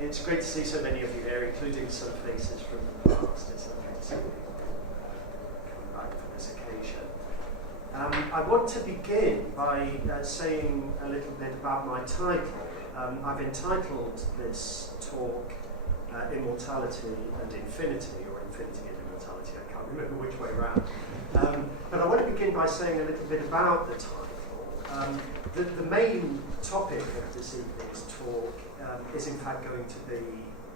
It's great to see so many of you here, including some faces from the past. It's lovely to see people come back for this occasion. I want to begin by saying a little bit about my title. I've entitled this talk Immortality and Infinity, or Infinity and Immortality, I can't remember which way around. But I want to begin by saying a little bit about the title. The main topic of this evening's talk is in fact going to be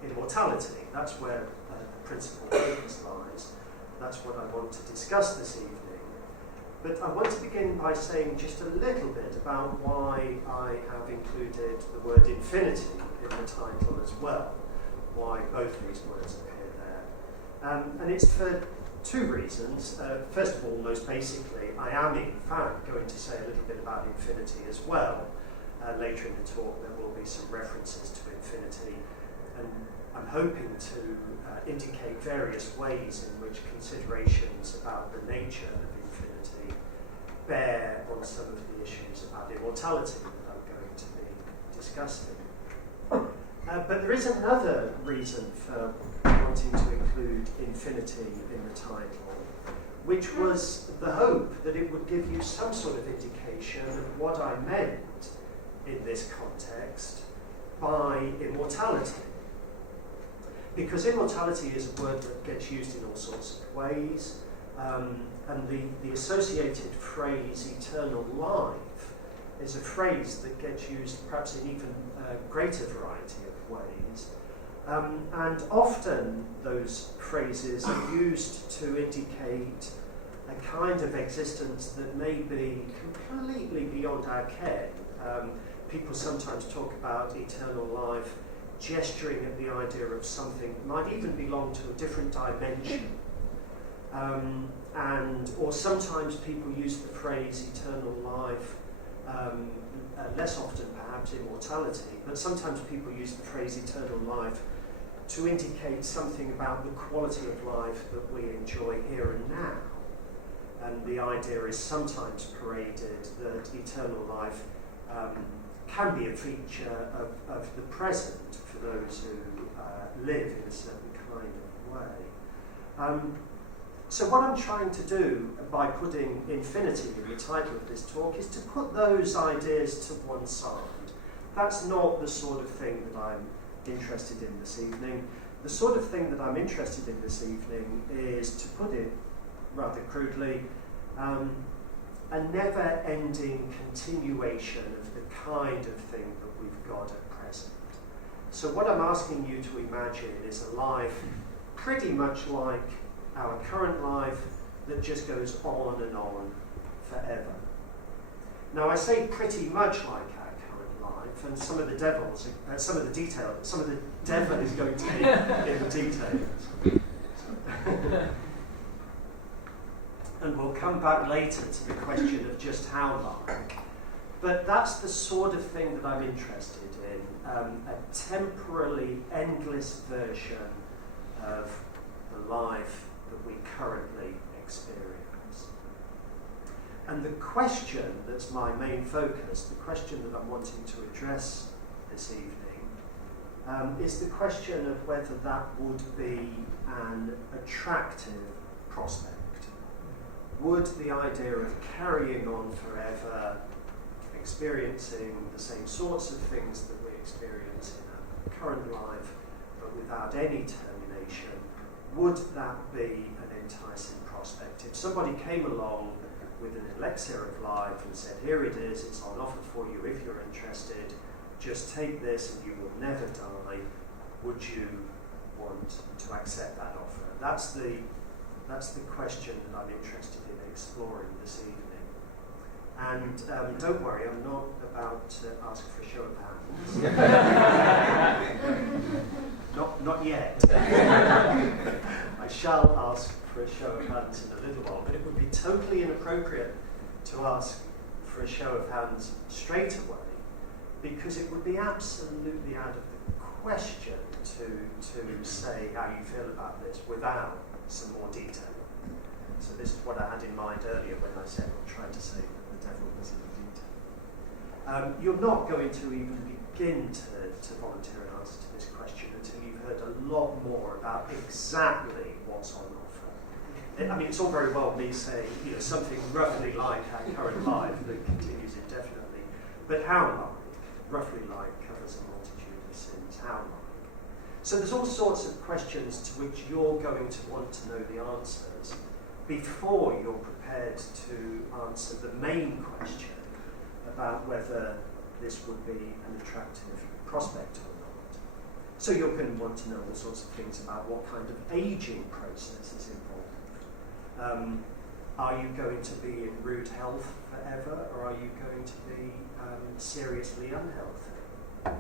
immortality. That's where the principal focus lies. That's what I want to discuss this evening. But I want to begin by saying just a little bit about why I have included the word infinity in the title as well, why both these words appear there. And it's for two reasons. First of all, most basically, I am in fact going to say a little bit about infinity as well. Later in the talk there will be some references to infinity, and I'm hoping to indicate various ways in which considerations about the nature of infinity bear on some of the issues about immortality that I'm going to be discussing. But there is another reason for wanting to include infinity in the title, which was the hope that it would give you some sort of indication of what I meant in this context by immortality. Because immortality is a word that gets used in all sorts of ways, and the associated phrase eternal life is a phrase that gets used perhaps in even a greater variety of ways. And often those phrases are used to indicate a kind of existence that may be completely beyond our ken. People sometimes talk about eternal life gesturing at the idea of something that might even belong to a different dimension. Or sometimes people use the phrase eternal life, less often perhaps immortality, but sometimes people use the phrase eternal life to indicate something about the quality of life that we enjoy here and now. And the idea is sometimes paraded that eternal life can be a feature of the present for those who live in a certain kind of way. So what I'm trying to do by putting infinity in the title of this talk is to put those ideas to one side. That's not the sort of thing that I'm interested in this evening. The sort of thing that I'm interested in this evening is, to put it rather crudely, a never-ending continuation of the kind of thing that we've got at present. So what I'm asking you to imagine is a life pretty much like our current life that just goes on and on forever. Now I say pretty much like our current life, and some of the devil is going to be in the details. And we'll come back later to the question of just how like. But that's the sort of thing that I'm interested in, a temporally endless version of the life that we currently experience. And the question that's my main focus, the question that I'm wanting to address this evening, is the question of whether that would be an attractive prospect. Would the idea of carrying on forever, experiencing the same sorts of things that we experience in our current life, but without any termination, would that be an enticing prospect? If somebody came along with an elixir of life and said, here it is, it's on offer for you if you're interested, just take this and you will never die, would you want to accept that offer? That's the question that I'm interested in exploring this evening. And don't worry, I'm not about to ask for a show of hands. Not yet. I shall ask for a show of hands in a little while, but it would be totally inappropriate to ask for a show of hands straight away, because it would be absolutely out of the question to say how you feel about this without some more detail. So this is what I had in mind earlier when I said I'll try to say that the devil was in the detail. You're not going to even begin to volunteer an answer to this question mean, it's all very well me saying, something roughly like our current life that continues indefinitely, but how like? Roughly like covers a multitude of sins. How like? So there's all sorts of questions to which you're going to want to know the answers before you're prepared to answer the main question about whether this would be an attractive prospect or not. So you're going to want to know all sorts of things about what kind of aging process is involved. Are you going to be in rude health forever, or are you going to be seriously unhealthy?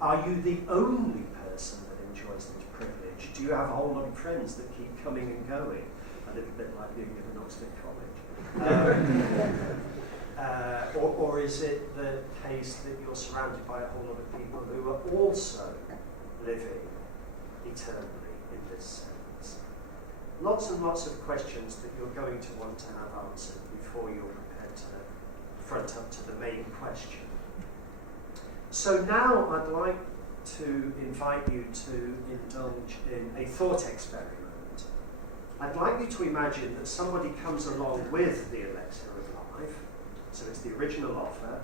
Are you the only person that enjoys this privilege? Do you have a whole lot of friends that keep coming and going? A little bit like being in Oxford College. Or is it the case that you're surrounded by a whole lot of people who are also living eternally in this sense? Lots and lots of questions that you're going to want to have answered before you're prepared to front up to the main question. So now I'd like to invite you to indulge in a thought experiment. I'd like you to imagine that somebody comes along with the elixir of life, so it's the original offer,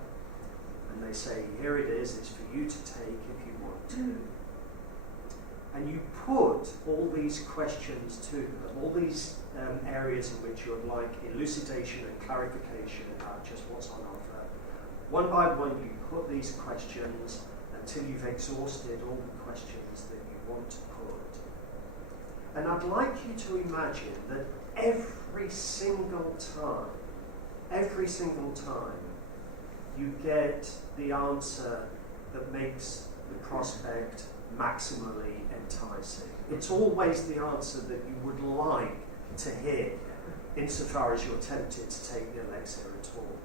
and they say, here it is, it's for you to take if you want to. And you put all these questions to them, all these areas in which you would like elucidation and clarification about just what's on offer. One by one, you put these questions until you've exhausted all the questions that you want to put. And I'd like you to imagine that every single time, you get the answer that makes the prospect maximally enticing. It's always the answer that you would like to hear, insofar as you're tempted to take the elixir at all.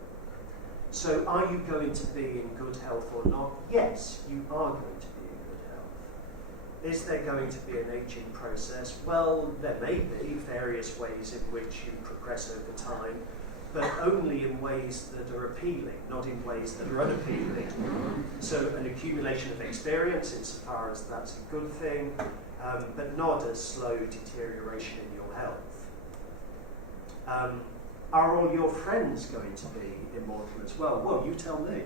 So are you going to be in good health or not? Yes, you are going to be in good health. Is there going to be an aging process? Well, there may be various ways in which you progress over time, but only in ways that are appealing, not in ways that are unappealing. So an accumulation of experience, insofar as that's a good thing, but not a slow deterioration in your health. Are all your friends going to be immortal as well? Well, you tell me.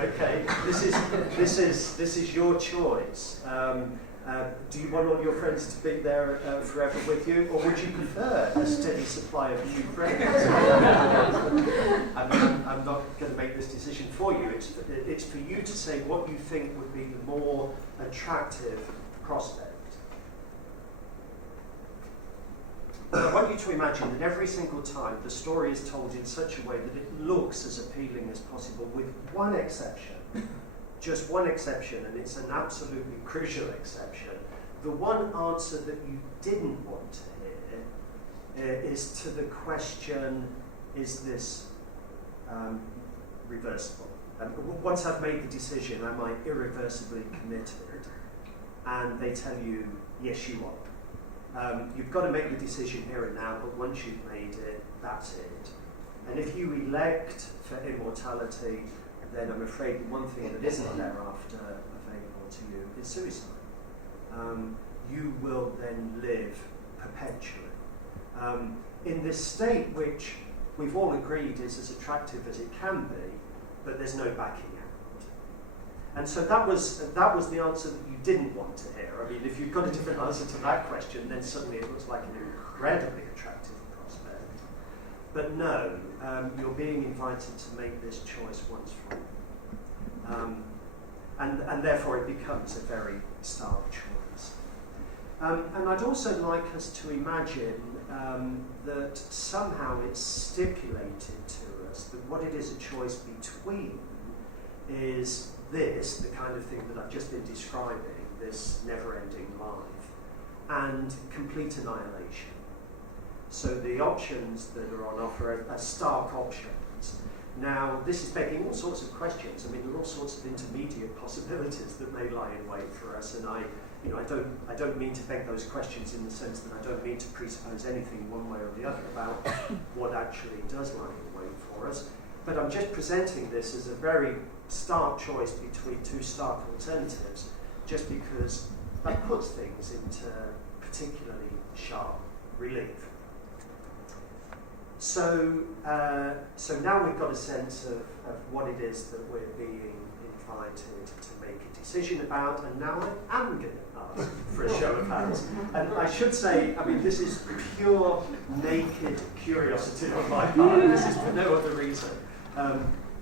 Okay, this is your choice. Do you want all your friends to be there forever with you, or would you prefer a steady supply of new friends? I'm not going to make this decision for you. It's for you to say what you think would be the more attractive prospect. I want you to imagine that every single time the story is told in such a way that it looks as appealing as possible, with one exception. Just one exception, and it's an absolutely crucial exception. The one answer that you didn't want to hear is to the question, is this reversible? Once I've made the decision, am I irreversibly committed? And they tell you, yes, you are. You've got to make the decision here and now, but once you've made it, that's it. And if you elect for immortality, then I'm afraid the one thing that isn't thereafter available to you is suicide. You will then live perpetually in this state which we've all agreed is as attractive as it can be, but there's no backing out. And so that was the answer that you didn't want to hear. I mean, if you've got a different answer to that question, then suddenly it looks like an incredibly attractive prospect. But no, you're being invited to make this choice once for all. And therefore it becomes a very stark choice. And I'd also like us to imagine that somehow it's stipulated to us that what it is a choice between is this, the kind of thing that I've just been describing, this never-ending life, and complete annihilation. So the options that are on offer are stark options. Now, this is begging all sorts of questions. I mean, there are all sorts of intermediate possibilities that may lie in wait for us, and I don't mean to beg those questions in the sense that I don't mean to presuppose anything one way or the other about what actually does lie in wait for us. But I'm just presenting this as a very stark choice between two stark alternatives, just because that puts things into particularly sharp relief. So now we've got a sense of what it is that we're being invited to make a decision about, and now I am going to ask for a show of hands. And I should say, I mean, this is pure, naked curiosity on my part. This is for no other reason.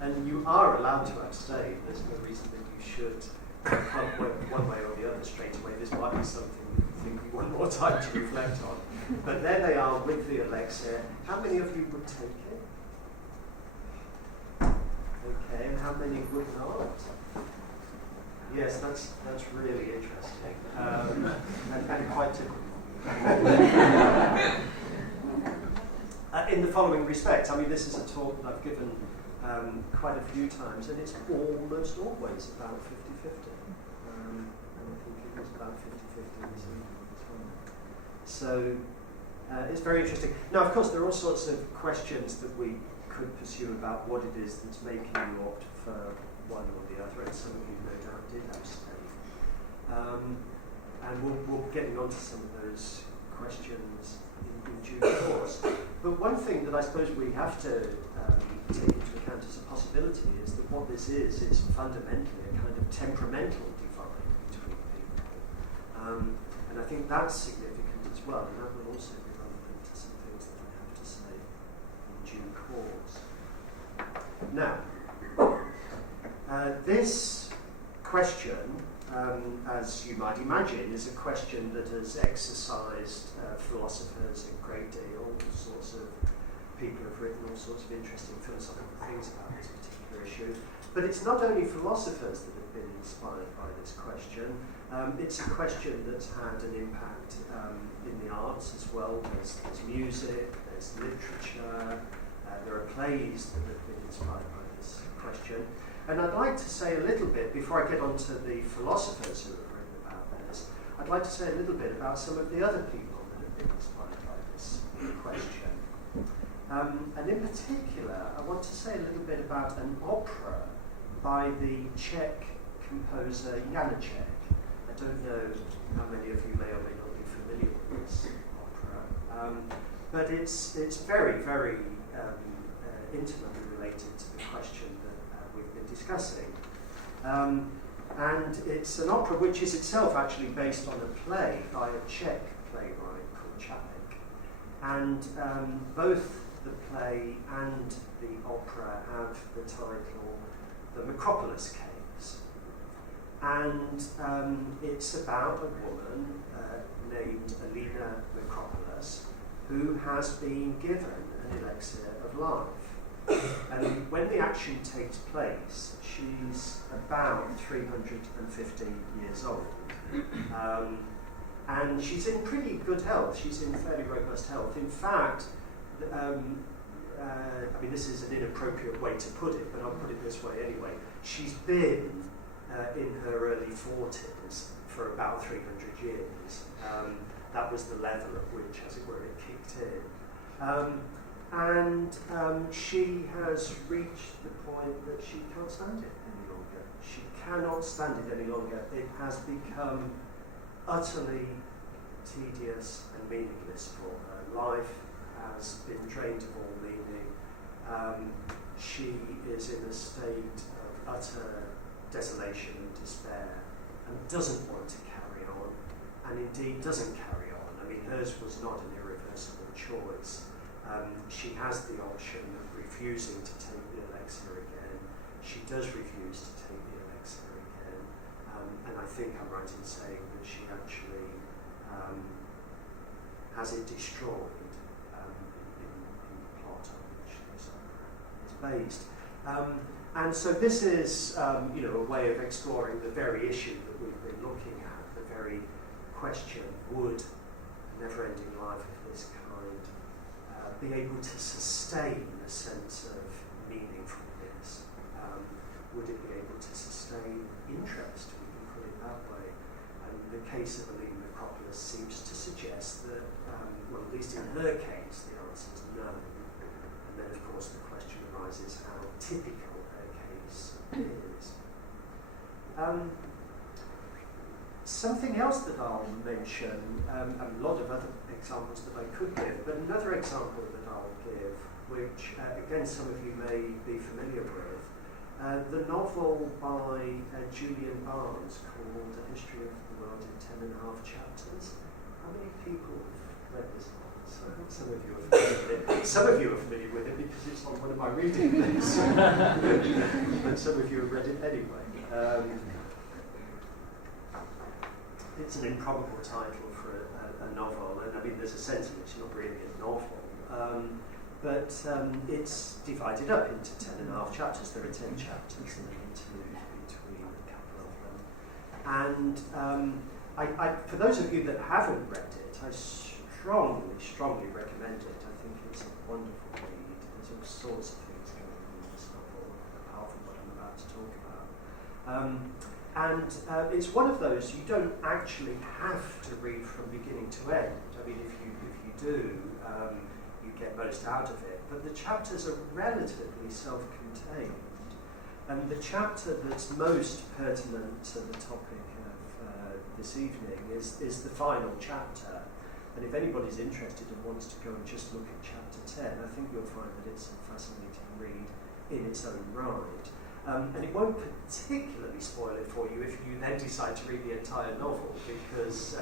And you are allowed to abstain. There's no reason that you should come one way or the other straight away. This might be something you think you want more time to reflect on. But there they are with the elixir. How many of you would take it? Okay, and how many would not? Yes, that's really interesting. And quite typical. In the following respect, I mean, this is a talk that I've given quite a few times, and it's almost always about 50-50. And I think it was about 50-50 this evening as well. So it's very interesting. Now, of course, there are all sorts of questions that we could pursue about what it is that's making you opt for one or the other, and some of you no doubt did abstain. And we'll be getting onto some of those questions in due course. But one thing that I suppose we have to take into account as a possibility is that what this is fundamentally a kind of temperamental divide between people. And I think that's significant as well, and that will also be relevant to some things that I have to say in due course. Now, this question, as you might imagine, is a question that has exercised philosophers a great deal. All sorts of people have written all sorts of interesting philosophical things about this particular issue. But it's not only philosophers that have been inspired by this question. It's a question that's had an impact in the arts as well. There's music, there's literature, there are plays that have been inspired by this question. And I'd like to say a little bit, before I get on to the philosophers who have written about this, I'd like to say a little bit about some of the other people that have been inspired by this question. And in particular, I want to say a little bit about an opera by the Czech composer Janacek. I don't know how many of you may or may not be familiar with this opera, but it's very, very intimately related to the question that we've been discussing. And it's an opera which is itself actually based on a play by a Czech playwright called Čapek. And both the play and the opera have the title The Micropolis Caves. And it's about a woman named Alina Micropolis who has been given an elixir of life. And when the action takes place, she's about 350 years old. And she's in pretty good health. She's in fairly robust health. In fact, I mean, this is an inappropriate way to put it, but I'll put it this way anyway. She's been in her early 40s for about 300 years. That was the level at which, as it were, it kicked in. And she has reached the point that she can't stand it any longer. She cannot stand it any longer. It has become utterly tedious and meaningless for her. Life has been drained of all meaning. She is in a state of utter desolation and despair and doesn't want to carry on, and indeed doesn't carry on. I mean, hers was not an irreversible choice. She has the option of refusing to take the elixir again. She does refuse to take the elixir again, and I think I'm right in saying that she actually has it destroyed in the plot on which this opera is based. And so this is, a way of exploring the very issue that we've been looking at, the very question: would a never-ending life of this kind be able to sustain a sense of meaning from this? Would it be able to sustain interest? We can put it that way. And the case of Alina Micropolis seems to suggest that, well, at least in her case, the answer is no. And then, of course, the question arises how typical her case is. Something else that I'll mention, and a lot of other examples that I could give, but another example that I'll give, which again some of you may be familiar with, the novel by Julian Barnes called A History of the World in 10.5 Chapters. How many people have read this novel? So some of you are familiar with it. Some of you are familiar with it because it's on one of my reading lists. But some of you have read it anyway. It's an improbable title for a novel, and I mean there's a sense in which it's not really a novel, but it's divided up into 10.5 chapters. There are 10 chapters and an interlude between a couple of them. And for those of you that haven't read it, I strongly recommend it. I think it's a wonderful read. There's all sorts of things going on in this novel, apart from what I'm about to talk about. And it's one of those you don't actually have to read from beginning to end. I mean, if you do, you get most out of it. But the chapters are relatively self-contained. And the chapter that's most pertinent to the topic of this evening is the final chapter. And if anybody's interested and wants to go and just look at chapter 10, I think you'll find that it's a fascinating read in its own right. And it won't particularly spoil it for you if you then decide to read the entire novel, because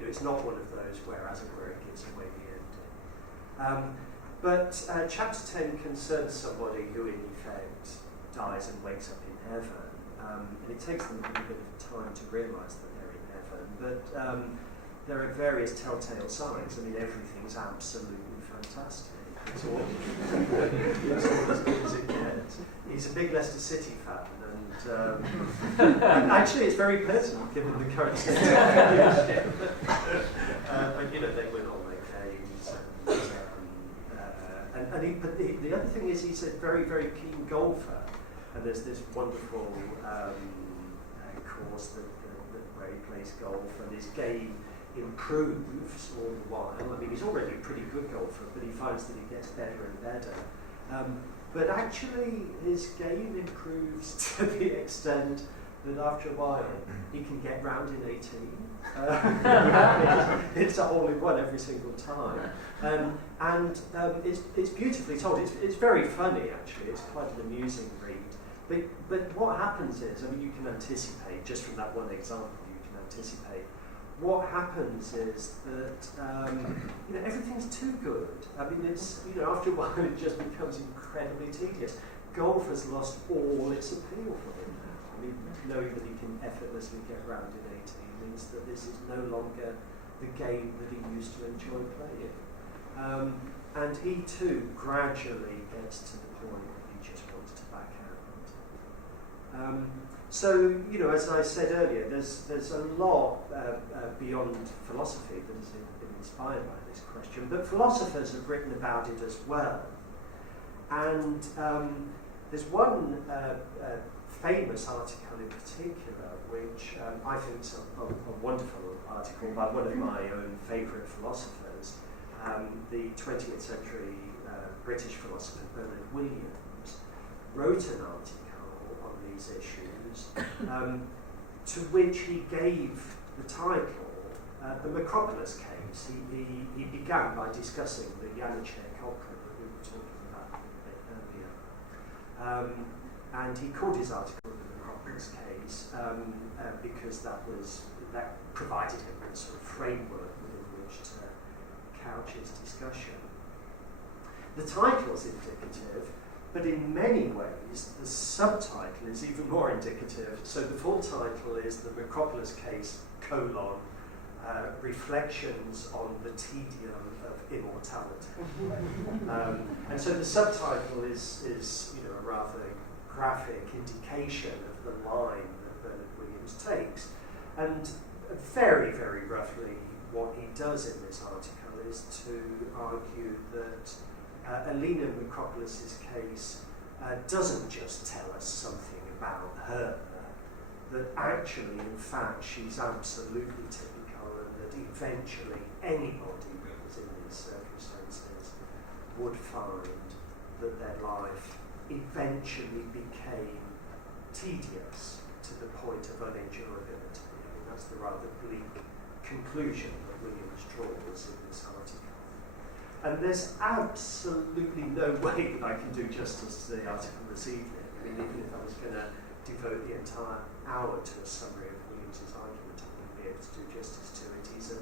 it's not one of those where, as it were, it gives away the ending. But chapter 10 concerns somebody who, in effect, dies and wakes up in heaven. And it takes them a little bit of time to realise that they're in heaven. But there are various telltale signs. I mean, everything's absolutely fantastic. It's all as good as it gets. He's a big Leicester City fan, and actually it's very pleasant given the current state of the but they win all their games. But the other thing is he's a very, very keen golfer, and there's this wonderful course where he plays golf, and his game improves all the while. I mean, he's already a pretty good golfer, but he finds that he gets better and better. But actually, his game improves to the extent that after a while, he can get round in 18. It's a hole in one every single time. And it's beautifully told. It's very funny, actually. It's quite an amusing read. But what happens is, I mean, you can anticipate, just from that one example, you can anticipate what happens is that everything's too good. I mean, it's after a while it just becomes incredibly tedious. Golf has lost all its appeal for him now. I mean, knowing that he can effortlessly get round in 18 means that this is no longer the game that he used to enjoy playing. And he too gradually gets to the point that he just wants to back out. So, as I said earlier, there's a lot beyond philosophy that has been inspired by this question, but philosophers have written about it as well. And there's one famous article in particular, which I think is a wonderful article by one of my own favourite philosophers, the 20th century British philosopher Bernard Williams, wrote an article on these issues, to which he gave the title the Macropolis case. He began by discussing the Janacek opera that we were talking about a bit earlier. And he called his article the Macropolis case because that provided him with a sort of framework within which to couch his discussion. The title's indicative, but in many ways, the subtitle is even more indicative. So the full title is The Macropolis Case, Reflections on the Tedium of Immortality. And so the subtitle is a rather graphic indication of the line that Bernard Williams takes. And very, very roughly, what he does in this article is to argue that Alina Macropolis' case doesn't just tell us something about her, that actually, in fact, she's absolutely typical, and that eventually anybody who was in these circumstances would find that their life eventually became tedious to the point of unendurability. I mean, emphasise the rather bleak conclusion that Williams draws in this article. And there's absolutely no way that I can do justice to the article this evening. I mean, even if I was going to devote the entire hour to a summary of Williams's argument, I wouldn't be able to do justice to it. He's a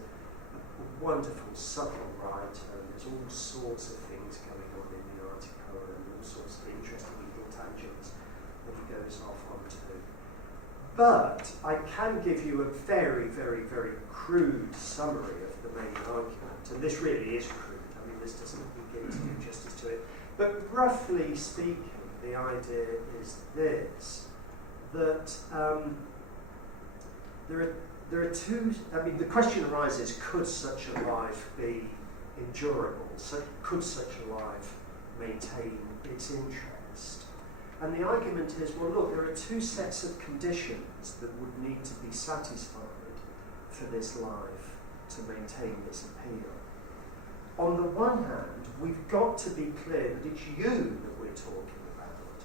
wonderful, subtle writer, and there's all sorts of things going on in the article, and all sorts of interesting little tangents that he goes off onto. But I can give you a very, very, very crude summary of the main argument, and this really is crude. I mean, this doesn't begin to do justice to it. But roughly speaking, the idea is this, that there are two, I mean, the question arises, could such a life be endurable? So could such a life maintain its interest? And the argument is, well, look, there are two sets of conditions that would need to be satisfied for this life to maintain its appeal. On the one hand, we've got to be clear that it's you that we're talking about.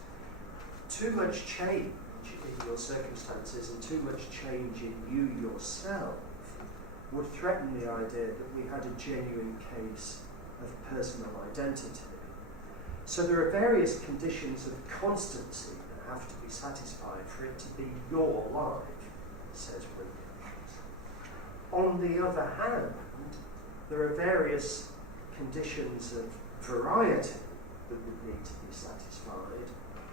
Too much change in your circumstances and too much change in you yourself would threaten the idea that we had a genuine case of personal identity. So there are various conditions of constancy that have to be satisfied for it to be your life, says Williams. On the other hand, there are various conditions of variety that would need to be satisfied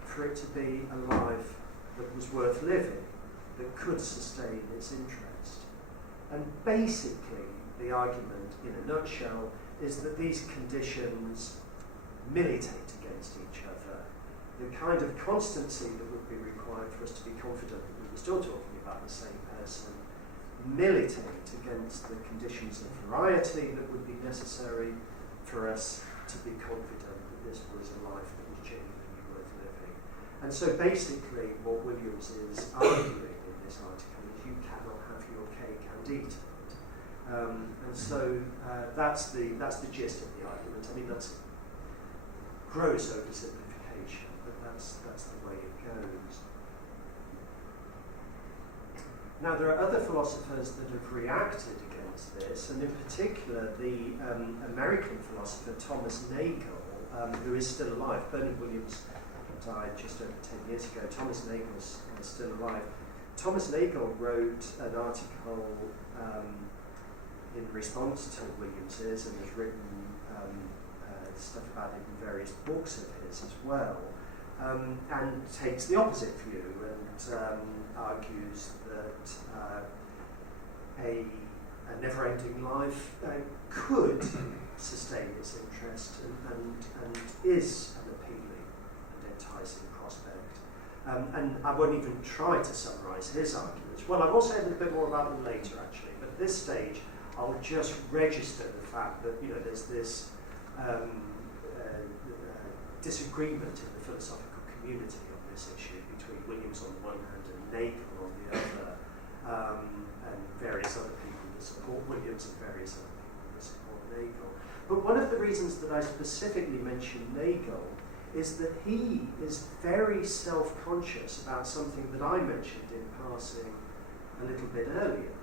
for it to be a life that was worth living, that could sustain its interest. And basically, the argument, in a nutshell, is that these conditions militate against each other. The kind of constancy that would be required for us to be confident that we were still talking about the same person militate against the conditions of variety that would be necessary for us to be confident that this was a life that was genuinely worth living. And so basically what Williams is arguing in this article is you cannot have your cake and eat it. And so that's the gist of the argument. I mean, that's a gross oversimplification, but that's the way it goes. Now, there are other philosophers that have reacted against this, and in particular the American philosopher Thomas Nagel, who is still alive. Bernard Williams died just over 10 years ago. Thomas Nagel's still alive. Thomas Nagel wrote an article in response to Williams's and has written stuff about it in various books of his as well, and takes the opposite view and argues that a never-ending life could sustain its interest and is an appealing and enticing prospect. And I won't even try to summarise his arguments. Well, I will say a little bit more about them later, actually, but at this stage I'll just register the fact that there's this disagreement in the philosophical community on this issue between Williams on the one hand and Nagel on the other, and various other people that support Williams and various other people that support Nagel. But one of the reasons that I specifically mention Nagel is that he is very self-conscious about something that I mentioned in passing a little bit earlier,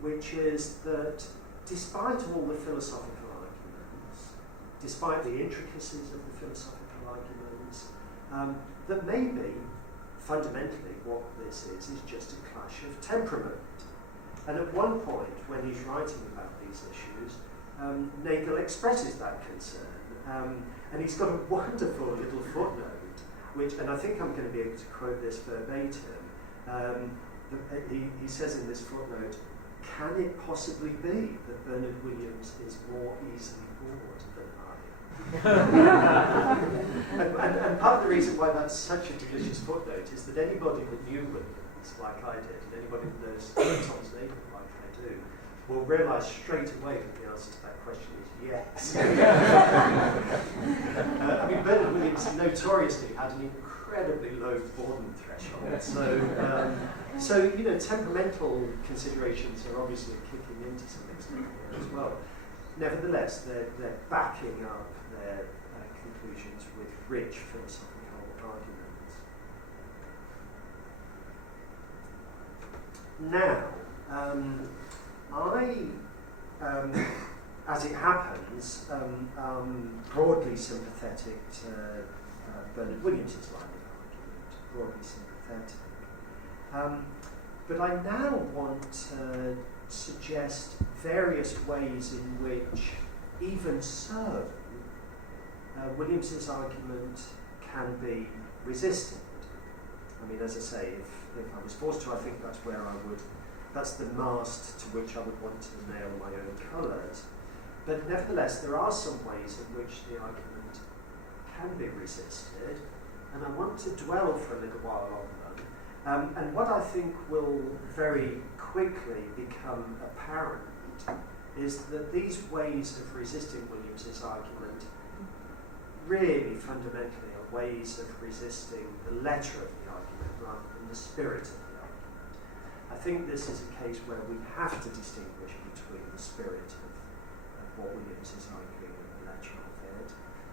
which is that despite all the philosophical arguments, despite the intricacies of the philosophical arguments, that maybe fundamentally what this is just a clash of temperament. And at one point, when he's writing about these issues, Nagel expresses that concern. And he's got a wonderful little footnote, which, and I think I'm going to be able to quote this verbatim. He says in this footnote, "Can it possibly be that Bernard Williams is more easily bored than I am?" and part of the reason why that's such a delicious footnote is that anybody that knew Williams like I did, and anybody that knows Thomas Nagel like I do, will realise straight away that the answer to that question is yes. I mean, Bernard Williams notoriously had an incredibly low boredom threshold, so temperamental considerations are obviously kicking into some extent here as well. Nevertheless, they're backing up their conclusions with rich philosophical arguments. Now, as it happens, broadly sympathetic to Bernard Williams's line of argument, broadly sympathetic. But I now want to suggest various ways in which, even so, Williams's argument can be resisted. I mean, as I say, if I was forced to, I think that's that's the mast to which I would want to nail my own colours. But nevertheless, there are some ways in which the argument can be resisted, and I want to dwell for a little while on them. And what I think will very quickly become apparent is that these ways of resisting Williams's argument really fundamentally are ways of resisting the letter of the argument rather than the spirit of the argument. I think this is a case where we have to distinguish between the spirit of what Williams is arguing and the letter of it.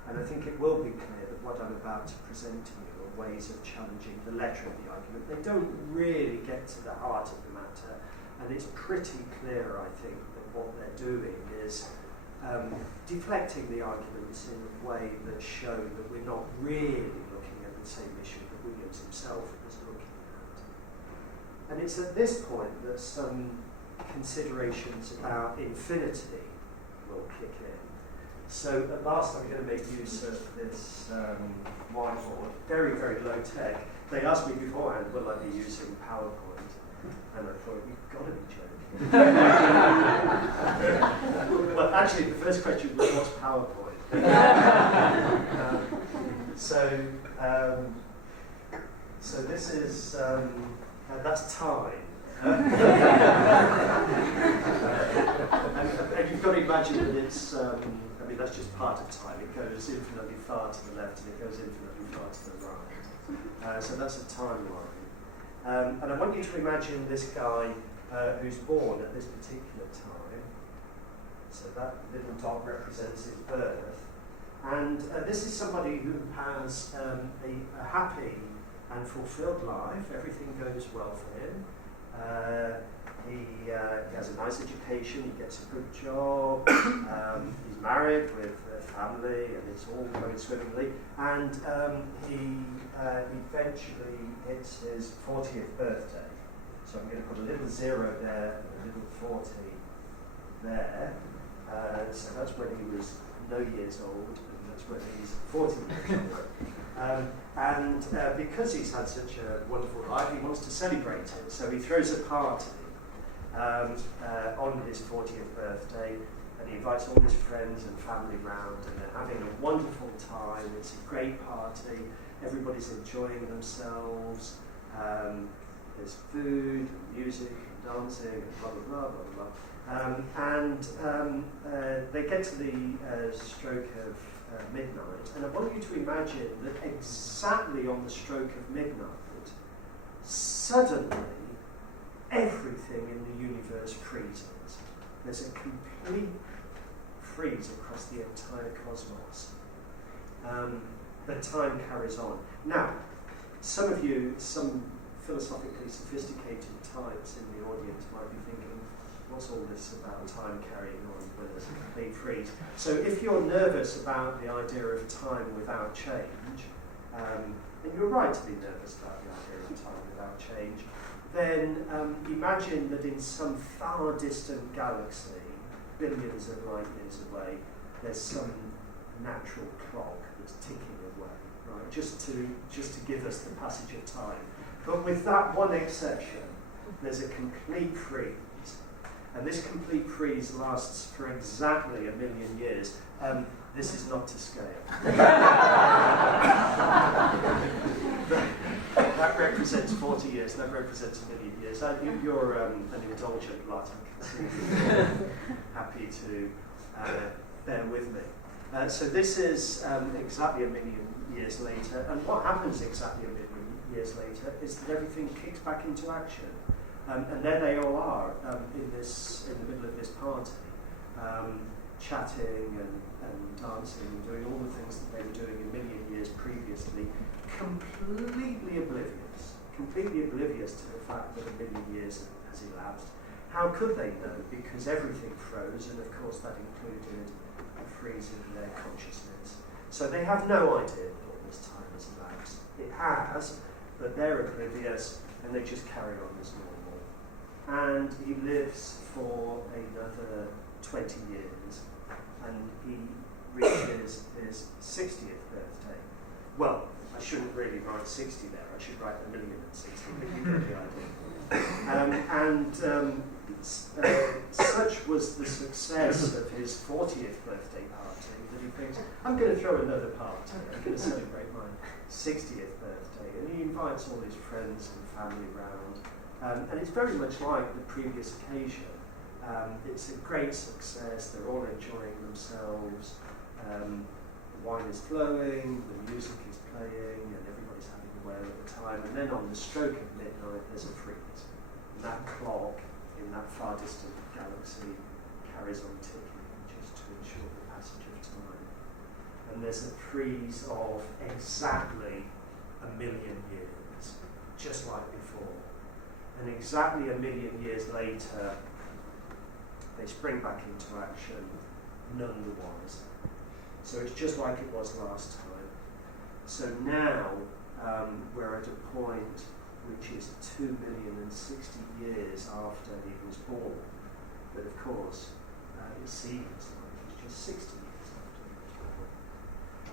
And I think it will be clear that what I'm about to present to you are ways of challenging the letter of the argument. They don't really get to the heart of the matter, and it's pretty clear, I think, that what they're doing is deflecting the arguments in a way that show that we're not really looking at the same issue that Williams himself was looking at. And it's at this point that some considerations about infinity will kick in. So at last I'm going to make use of this whiteboard, very, very low tech. They asked me beforehand, will I be using PowerPoint? And I thought, you've got to be joking. Well, actually, the first question was, what's PowerPoint? So this is, that's time. And you've got to imagine that it's, I mean, that's just part of time. It goes infinitely far to the left and it goes infinitely far to the right. So that's a timeline. And I want you to imagine this guy who's born at this particular time. So that little dot represents his birth. And this is somebody who has a happy and fulfilled life. Everything goes well for him. He has a nice education, he gets a good job, he's married with a family, and it's all going swimmingly. And he eventually hits his 40th birthday. So I'm going to put a little 0 there, and a little 40 there. So that's when he was no years old, and that's when he's 40 years old. And because he's had such a wonderful life, he wants to celebrate it. So he throws a party on his 40th birthday, and he invites all his friends and family round, and they're having a wonderful time. It's a great party. Everybody's enjoying themselves. There's food, and music, and dancing, and blah, blah, blah, blah, blah. They get to the stroke of midnight, and I want you to imagine that exactly on the stroke of midnight, suddenly everything in the universe freezes. There's a complete freeze across the entire cosmos. But time carries on. Now, some of you, some philosophically sophisticated types in the audience might be thinking, what's all this about time carrying on when there's a complete freeze? So if you're nervous about the idea of time without change, and you're right to be nervous about the idea of time without change, then imagine that in some far distant galaxy, billions of light years away, there's some natural clock that's ticking away, right? Just to give us the passage of time. But with that one exception, there's a complete freeze. And this complete freeze lasts for exactly 1 million years. This is not to scale. That represents 40 years, that represents 1 million years. You're an indulgent lot, happy to bear with me. So this is exactly 1 million years later, and what happens exactly 1 million years later is that everything kicks back into action. And there they all are in the middle of this party, chatting and dancing and doing all the things that they were doing 1 million years previously, completely oblivious to the fact that 1 million years has elapsed. How could they know? Because everything froze, and of course that included a freeze in their consciousness. So they have no idea that all this time has elapsed. It has, but they're oblivious, and they just carry on as normal. And he lives for another 20 years, and he reaches his 60th birthday. Well, I shouldn't really write 60 there, I should write 1,060,000, but you get the idea. Such was the success of his 40th birthday party that he thinks, I'm going to throw another party, I'm going to celebrate my 60th birthday. And he invites all his friends and family round. And it's very much like the previous occasion. It's a great success, they're all enjoying themselves. The wine is flowing, the music is playing, and everybody's having a whale of a time. And then on the stroke of midnight, there's a freeze. And that clock in that far distant galaxy carries on ticking just to ensure the passage of time. And there's a freeze of exactly 1 million years, just like before. And exactly 1 million years later, they spring back into action, none the wiser. So it's just like it was last time. So now we're at a point which is 2,060,000 years after he was born. But of course, it seems like it's just 60 years after he was born.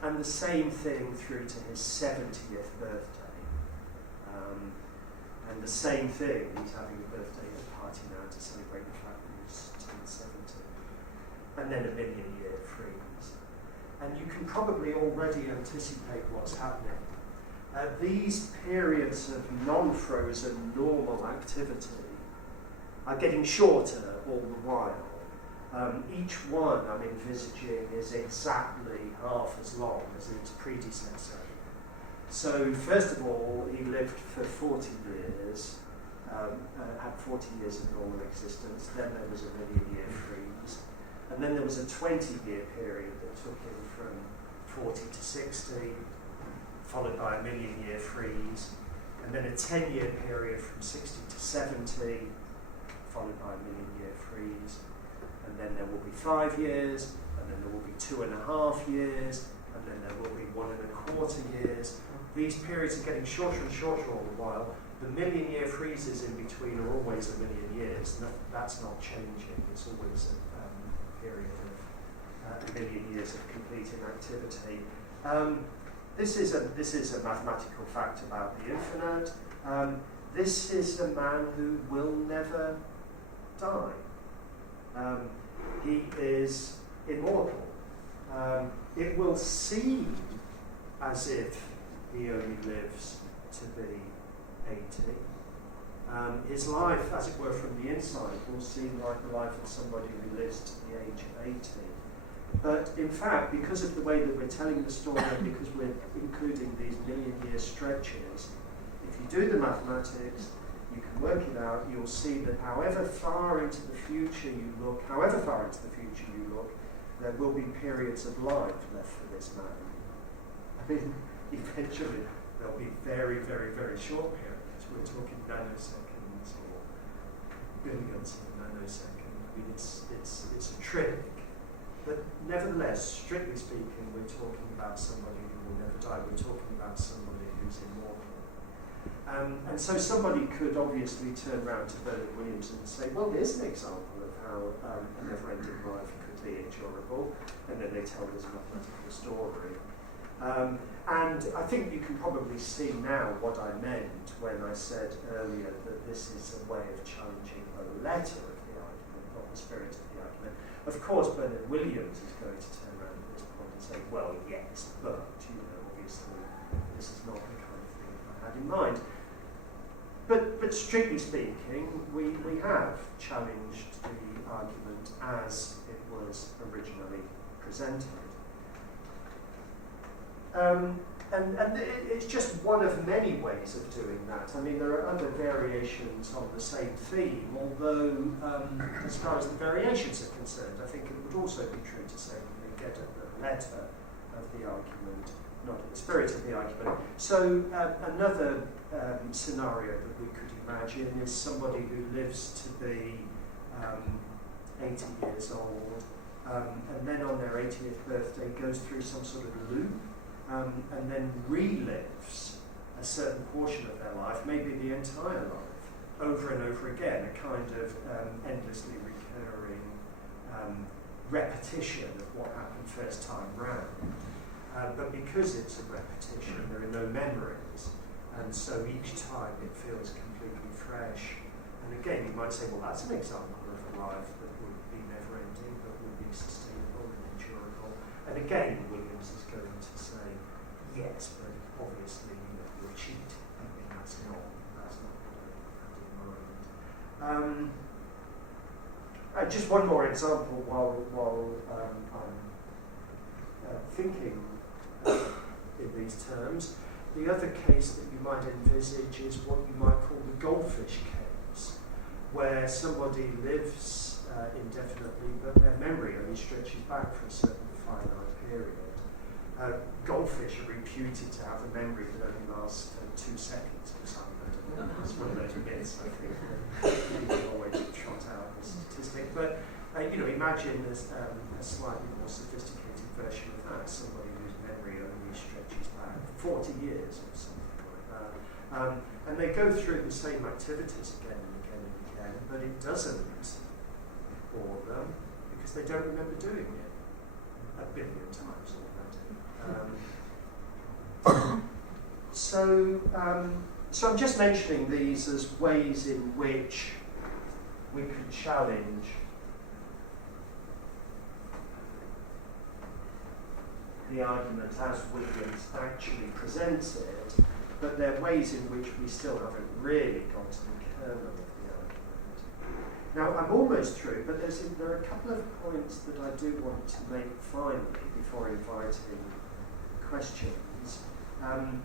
And the same thing through to his 70th birthday. And the same thing, he's having a birthday party now to celebrate the fact that he's turned 70. And then 1 million year freeze. And you can probably already anticipate what's happening. These periods of non-frozen normal activity are getting shorter all the while. Each one I'm envisaging is exactly half as long as its predecessor. So first of all, he lived for 40 years, had 40 years of normal existence, then there was a 1 million year freeze, and then there was a 20-year period that took him from 40 to 60, followed by a 1 million year freeze, and then a 10-year period from 60 to 70, followed by a 1 million year freeze, and then there will be 5 years, and then there will be 2.5 years, and then there will be 1.25 years. These periods are getting shorter and shorter all the while. The 1 million year freezes in between are always 1 million years. That's not changing. It's always a period of 1 million years of complete inactivity. This is a mathematical fact about the infinite. This is a man who will never die. He is immortal. It will seem as if he only lives to be 80. His life, as it were, from the inside, will seem like the life of somebody who lives to the age of 80. But in fact, because of the way that we're telling the story, and because we're including these 1 million year stretches, if you do the mathematics, you can work it out, you'll see that however far into the future you look, there will be periods of life left for this man. I mean, eventually there'll be very, very, very short periods. We're talking nanoseconds or billions of nanoseconds. I mean, it's a trick. But nevertheless, strictly speaking, we're talking about somebody who will never die. We're talking about somebody who's immortal. And so somebody could obviously turn around to Bernard Williams and say, well, here's an example of how a never-ending life could be endurable. And then they tell this mathematical story. And I think you can probably see now what I meant when I said earlier that this is a way of challenging the letter of the argument, not the spirit of the argument. Of course, Bernard Williams is going to turn around at this point and say, well, yes, but, obviously, this is not the kind of thing I had in mind. But strictly speaking, we have challenged the argument as it was originally presented. And it's just one of many ways of doing that. I mean, there are other variations on the same theme, although as far as the variations are concerned, I think it would also be true to say that they get at the letter of the argument, not at the spirit of the argument. So another scenario that we could imagine is somebody who lives to be 80 years old, and then on their 80th birthday goes through some sort of loop, and then relives a certain portion of their life, maybe the entire life, over and over again, a kind of endlessly recurring repetition of what happened first time round. But because it's a repetition, there are no memories, and so each time it feels completely fresh. And again, you might say, well, that's an example of a life that would be never-ending, but would be sustainable and endurable. And again, Williams is going to say, yes, but obviously, you're cheating. I mean, that's not what I had in mind. Just one more example while I'm thinking in these terms. The other case that you might envisage is what you might call the goldfish case, where somebody lives indefinitely, but their memory only stretches back for a certain finite period. Goldfish are reputed to have a memory that only lasts for 2 seconds or something. It's one of those myths, I think, that people always trot out as a statistic. But imagine there's a slightly more sophisticated version of that, somebody whose memory only stretches back 40 years or something like that. And they go through the same activities again and again and again, but it doesn't bore them because they don't remember doing it 1 billion times already. So I'm just mentioning these as ways in which we could challenge the argument as Williams actually presents it, but they're ways in which we still haven't really got to the kernel of the argument. Now, I'm almost through, but there are a couple of points that I do want to make finally before inviting questions. And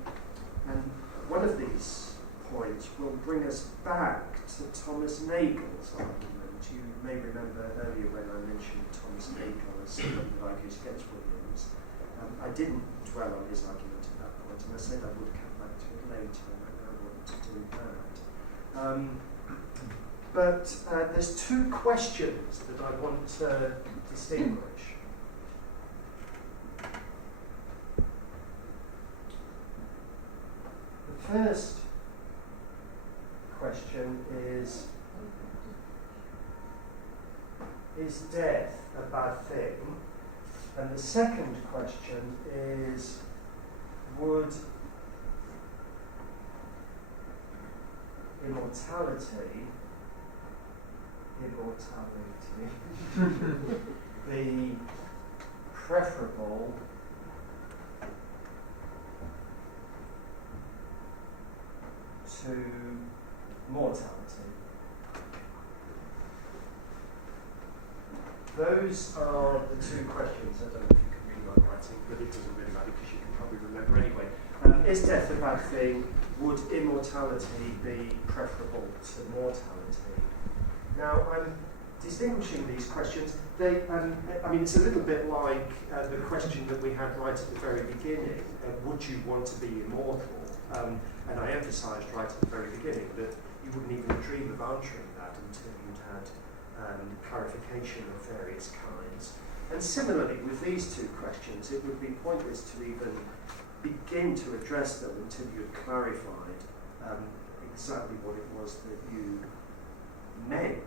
one of these points will bring us back to Thomas Nagel's argument. You may remember earlier when I mentioned Thomas Nagel as somebody that argues against Williams. I didn't dwell on his argument at that point, and I said I would come back to it later, and I want to do that. But there's 2 questions that I want to distinguish. The first question is death a bad thing? And the second question is, would immortality be preferable to mortality? Those are the 2 questions. I don't know if you can read my writing, but it doesn't really matter because you can probably remember anyway. Is death a bad thing? Would immortality be preferable to mortality? Now, I'm distinguishing these questions. It's a little bit like the question that we had right at the very beginning. Would you want to be immortal? And I emphasised right at the very beginning that you wouldn't even dream of answering that until you'd had clarification of various kinds. And similarly, with these 2 questions, it would be pointless to even begin to address them until you had clarified exactly what it was that you meant.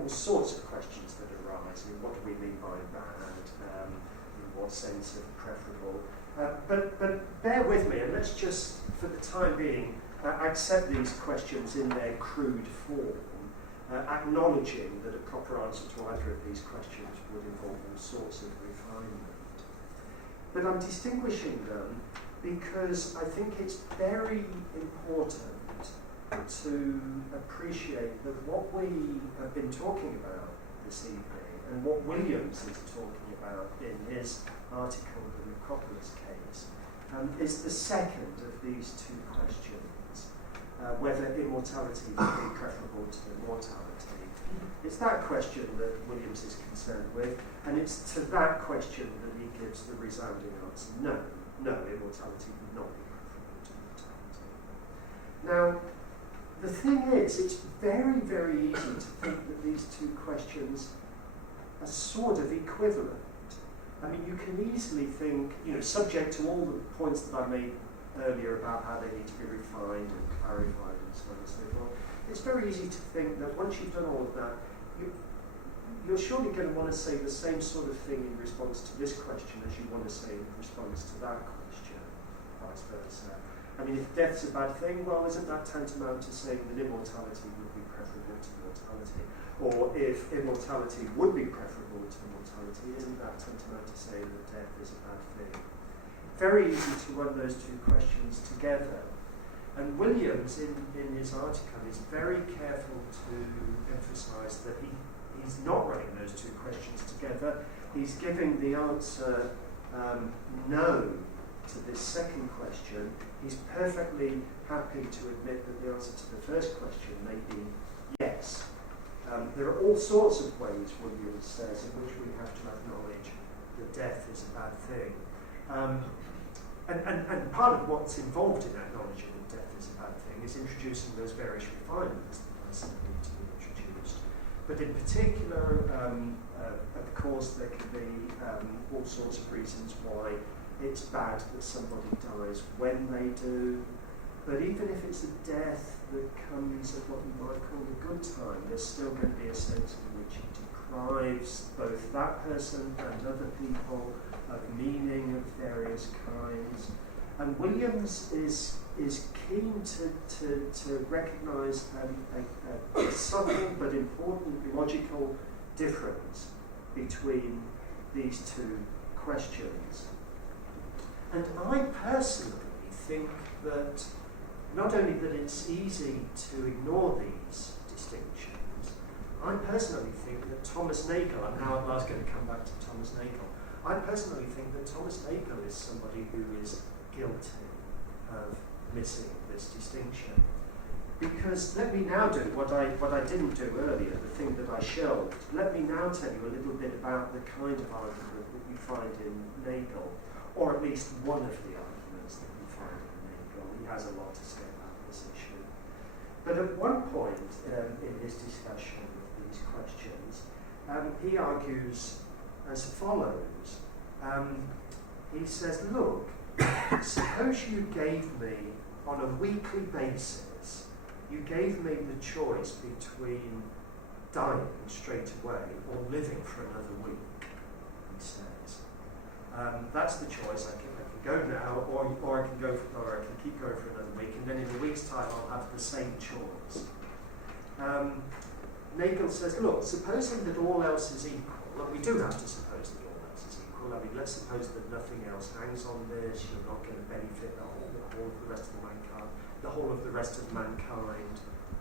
All sorts of questions that arise. What do we mean by bad? In what sense of preferable? But bear with me, and let's just, for the time being, accept these questions in their crude form, acknowledging that a proper answer to either of these questions would involve all sorts of refinement. But I'm distinguishing them because I think it's very important to appreciate that what we have been talking about this evening and what Williams is talking about in his article, The Necropolis Case, is the second of these 2 questions, whether immortality would be preferable to mortality. It's that question that Williams is concerned with, and it's to that question that he gives the resounding answer: no, immortality would not be preferable to mortality. Now, the thing is, it's very, very easy to think that these 2 questions a sort of equivalent. I mean, you can easily think, subject to all the points that I made earlier about how they need to be refined and clarified and so on and so forth, it's very easy to think that once you've done all of that, you're surely going to want to say the same sort of thing in response to this question as you want to say in response to that question, vice versa. I mean, if death's a bad thing, well, isn't that tantamount to saying that immortality would be preferable to mortality? Or if immortality would be preferable to mortality, isn't that tantamount to saying that death is a bad thing? Very easy to run those two questions together. And Williams, in his article, is very careful to emphasise that he's not running those two questions together. He's giving the answer no to this second question. He's perfectly happy to admit that the answer to the first question may be yes. There are all sorts of ways, Williams says, in which we have to acknowledge that death is a bad thing. And part of what's involved in acknowledging that death is a bad thing is introducing those various refinements that I said need to be introduced. But in particular, of course, there can be all sorts of reasons why it's bad that somebody dies when they do. But even if it's a death that comes at what you might call a good time, there's still going to be a sense in which it deprives both that person and other people of meaning of various kinds. And Williams is keen to recognise a subtle but important logical difference between these two questions. And I personally think that not only that it's easy to ignore these distinctions, I personally think that Thomas Nagel, I'm now at last going to come back to Thomas Nagel, I personally think that Thomas Nagel is somebody who is guilty of missing this distinction. Because let me now do what I didn't do earlier, the thing that I shelved. Let me now tell you a little bit about the kind of argument that you find in Nagel, or at least one of the arguments that you find in Nagel. He has a lot to say about this issue. But at one point in his discussion of these questions, he argues as follows. He says, look, suppose you gave me, on a weekly basis, you gave me the choice between dying straight away or living for another week, he says. That's the choice. I can go now, or I can go, or I can keep going for another week, and then in a week's time I'll have the same choice. Nagel says, look, supposing that all else is equal, well, we do have to suppose that all else is equal. I mean, let's suppose that nothing else hangs on this. You're not going to benefit the whole of the rest of mankind,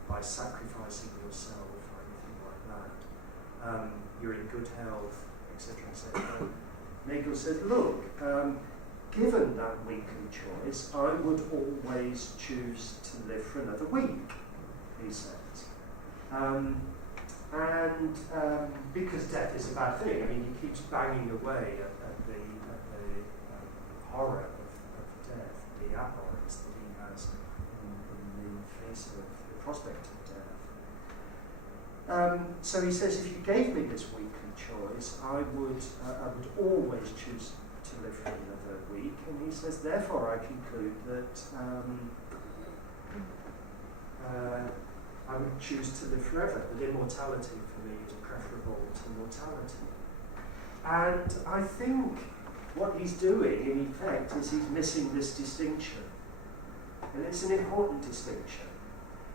by sacrificing yourself or anything like that. You're in good health, etc., etc. Nagel says, look, given that weekly choice, I would always choose to live for another week, he says. Because death is a bad thing. I mean, he keeps banging away at the horror of death, the abhorrence that he has in the face of the prospect of death. So he says, if you gave me this weekly choice, I would always choose to live for another week. And he says, therefore, I conclude that I would choose to live forever, that immortality for me is preferable to mortality. And I think what he's doing, in effect, is he's missing this distinction. And it's an important distinction.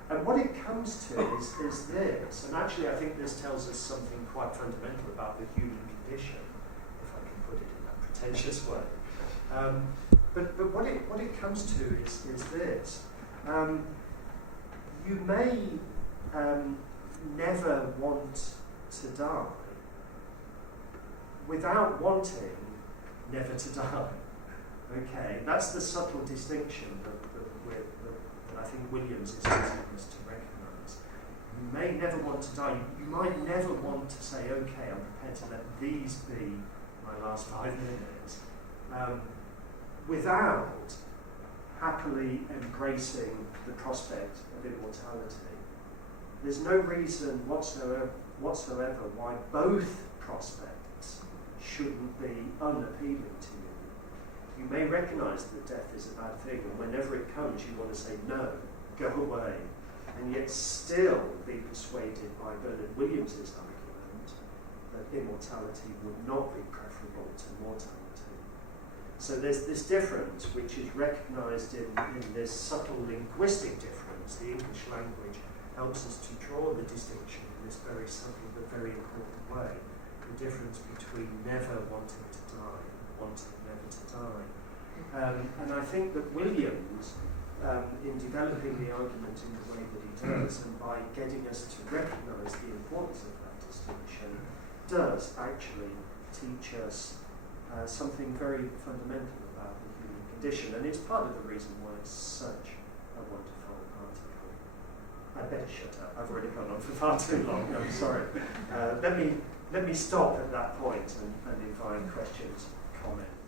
And what it comes to is this, and actually I think this tells us something quite fundamental about the human condition, if I can put it in that pretentious way. But what it comes to is this. You may never want to die without wanting never to die. Okay, that's the subtle distinction that I think Williams is asking us to recognise. You may never want to die. You might never want to say, okay, I'm prepared to let these be my last 5 minutes, without happily embracing the prospect of immortality. There's no reason whatsoever why both prospects shouldn't be unappealing to you. You may recognise that death is a bad thing, and whenever it comes, you want to say no, go away, and yet still be persuaded by Bernard Williams's argument that immortality would not be preferable to mortality. So there's this difference which is recognised in this subtle linguistic difference. The English language helps us to draw the distinction in this very subtle but very important way. The difference between never wanting to die and wanting never to die. And I think that Williams, in developing the argument in the way that he does, and by getting us to recognise the importance of that distinction, does actually teach us something very fundamental about the human condition, and it's part of the reason why it's such a wonderful article. I better shut up. I've already gone on for far too long. I'm sorry. Let me stop at that point and invite questions, comments.